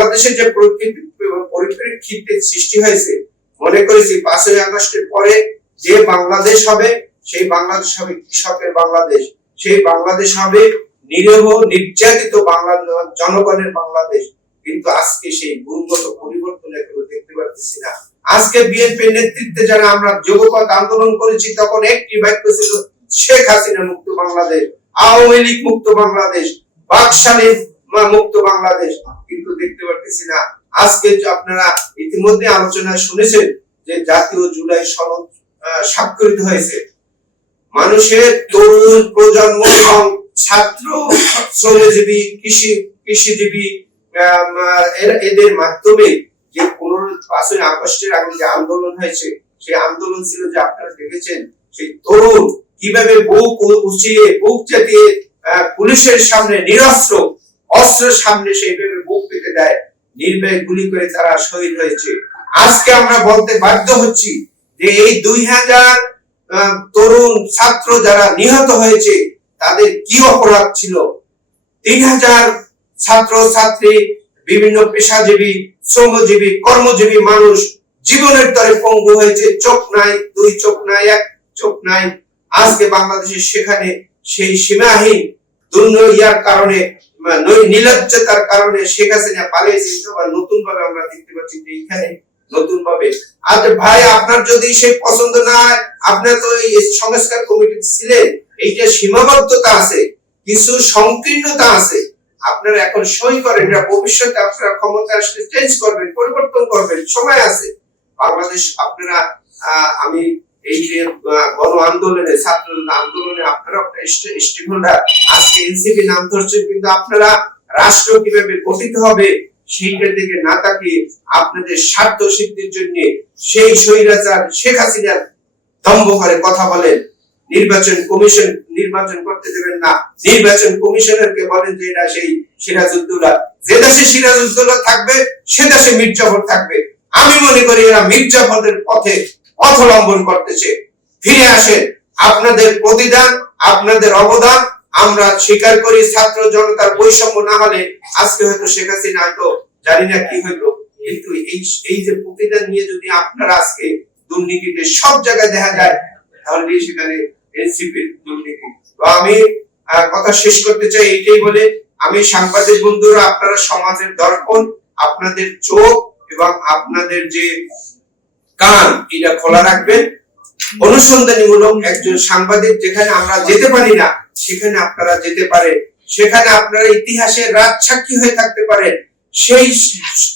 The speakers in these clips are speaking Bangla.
বাংলাদেশে যে পরিপ্রেক্ষিত সৃষ্টি হয়েছে, মনে করেছি পাঁচই আগস্টের পরে যে বাংলাদেশ হবে, সেই বাংলাদেশ হবে কৃষকের বাংলাদেশ। সেই বাংলাদেশ হবে নিরীহ, নির্যাতিত বাংলা জনগণের বাংলাদেশ। কিন্তু আজকে সেই গুণগত পরিবর্তন এখনও দেখতে পাচ্ছি না। আজকে বিএনপির নেতৃত্বে যারা আমরা যোগপথ আন্দোলন করেছি, তখন একটি বাক্য ছিল, শেখ হাসিনা মুক্ত বাংলাদেশ, আওয়ামী লীগ মুক্ত বাংলাদেশ, বাকশালী মুক্ত বাংলাদেশ। দেখতে পাচ্ছি না। আজকে আপনারা ইতিমধ্যে আলোচনা শুনেছেন যে জাতীয় জুলাই সনদ স্বাক্ষরিত হয়েছে। মানুষের তরুণ প্রজন্ম এবং ছাত্র শ্রমজীবী কৃষি কৃষিজীবী এদের মাধ্যমে যে পনেরো পাঁচই আগস্টের আগে যে আন্দোলন হয়েছে সেই আন্দোলন ছিল যে আপনারা দেখেছেন সেই তরুণ কীভাবে বুক উঁচিয়ে বুক আহ, পুলিশের সামনে নিরস্ত্র অস্ত্রের সামনে সেইভাবে বুক পেতে দেয়। নির্ভয় গুলি করে তারা শহীদ হয়েছে। আজকে আমরা বলতে বাধ্য হচ্ছি যে এই দুই হাজার তরুণ ছাত্র যারা নিহত হয়েছে, তাদের কি অপরাধ ছিল? তিন হাজার ছাত্র, ছাত্রী, বিভিন্ন পেশাজীবী, শ্রমজীবী, কর্মজীবী মানুষ জীবনের তরে পঙ্গু হয়েছে। চোখ নাই, দুই চোখ নাই, এক চোখ নাই। আজকে বাংলাদেশের সেখানে সেই সীমাহীন দুর্নয়ার কারণে নির্লজ্জতার কারণে শেখ হাসিনা আবার নতুন ভাবে আমরা দেখতে পাচ্ছি যে এখানে নতুন ভাবে আজ ভাই, আপনার যদি সেই পছন্দ না হয়, আপনার তো এই সংস্কার কমিটি ছিলেন, এইটা সীমাবদ্ধতা আছে, কিছু সংকীর্ণতা আছে। আপনারা এখন সই করেন, এটা ভবিষ্যতে আপনারা ক্ষমতা আসলে চেঞ্জ করবেন, পরিবর্তন করবেন, সময় আছে। বাংলাদেশ, আপনারা আমি এই যে গণ আন্দোলনে, ছাত্র আন্দোলনে আপনারা আজকে এনসিপি নাম ধরছেন কিন্তু আপনারা রাষ্ট্র কীভাবে গঠিত হবে, সেইটার দিকে না তাকিয়ে আপনাদের স্বার্থ সিদ্ধির জন্য সেই স্বৈরাচার শেখ দম্ভ করে কথা বলেন। নির্বাচন কমিশন, নির্বাচন করতে দেবেন না। নির্বাচন কমিশনারকে বলেন যে এটা সেই যে দেশে সিরাজউদ্দৌলা থাকবে, সে দেশে মির্জাফর থাকবে। আমি মনে করি এরা মির্জাফরের পথে পথ অবলম্বন করতেছে। ফিরে আসেন, আপনাদের প্রতিদান, আপনাদের অবদান, আমরা স্বীকার করি ছাত্র জনতার বৈষম্য না হলে আজকে হয়তো শেখ হাসিনা হয়তো জানি না কি হইতো কিন্তু এই এই যে প্রতিদান নিয়ে যদি আপনারা আজকে দুর্নীতিতে সব জায়গায় দেখা যায়, তাহলে সেখানে এনসিপির দুর্নীতি। তো আমি কথা শেষ করতে চাই এইটাই বলে, আমি সাংবাদিক বন্ধুরা, আপনারা সমাজের দর্পণ, আপনাদের চোখ এবং আপনাদের যে কান, এটা খোলা রাখবেন অনুসন্ধানীমূলক একজন সাংবাদিক, যেখানে আমরা যেতে পারি না, সেখানে আপনারা যেতে পারেন। সেখানে আপনারা ইতিহাসের রাত সাক্ষী হয়ে থাকতে পারেন। সেই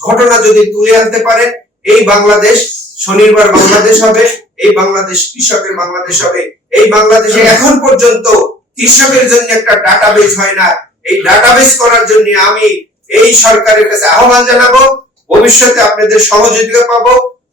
ঘটনা যদি তুলে আনতে পারেন, এই বাংলাদেশ শনিবার বাংলাদেশ হবে, এই বাংলাদেশ কৃষকের বাংলাদেশ হবে। এই বাংলাদেশে এখন পর্যন্ত কৃষকের জন্য একটা ডাটাবেস হয় না। এই ডাটাবেস করার জন্য আমি এই সরকারের কাছে আহ্বান জানাব। ভবিষ্যতে আপনাদের সহযোগিতা পাবো।